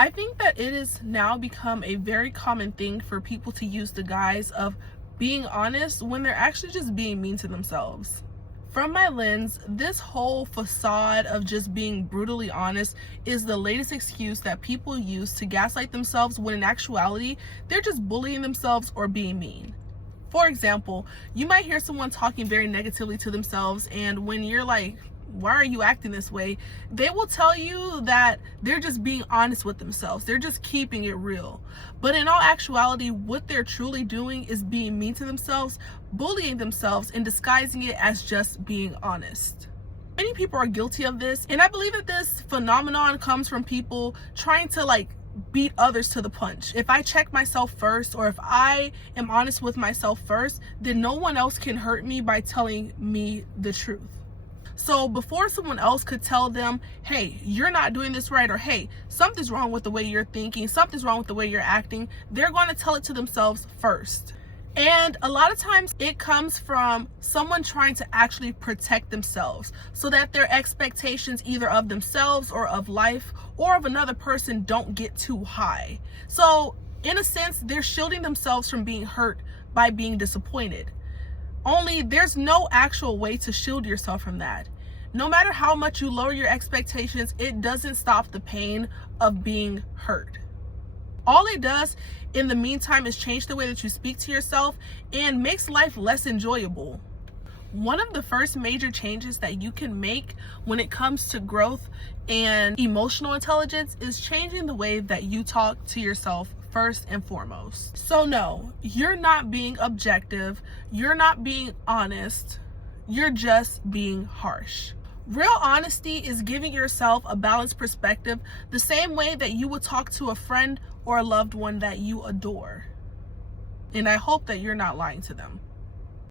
I think that it has now become a very common thing for people to use the guise of being honest when they're actually just being mean to themselves. From my lens, this whole facade of just being brutally honest is the latest excuse that people use to gaslight themselves when in actuality, they're just bullying themselves or being mean. For example, you might hear someone talking very negatively to themselves, and when you're like, why are you acting this way? They will tell you that they're just being honest with themselves. They're just keeping it real. But in all actuality, what they're truly doing is being mean to themselves, bullying themselves, and disguising it as just being honest. Many people are guilty of this, and I believe that this phenomenon comes from people trying to beat others to the punch. If I check myself first, or if I am honest with myself first, then no one else can hurt me by telling me the truth. So before someone else could tell them, hey, you're not doing this right, or hey, something's wrong with the way you're thinking, something's wrong with the way you're acting, they're going to tell it to themselves first. And a lot of times it comes from someone trying to actually protect themselves so that their expectations either of themselves or of life or of another person don't get too high. So in a sense, they're shielding themselves from being hurt by being disappointed. Only there's no actual way to shield yourself from that. No matter how much you lower your expectations, it doesn't stop the pain of being hurt. All it does in the meantime is change the way that you speak to yourself and makes life less enjoyable. One of the first major changes that you can make when it comes to growth and emotional intelligence is changing the way that you talk to yourself first and foremost. So no, you're not being objective, you're not being honest, you're just being harsh. Real honesty is giving yourself a balanced perspective the same way that you would talk to a friend or a loved one that you adore. And I hope that you're not lying to them.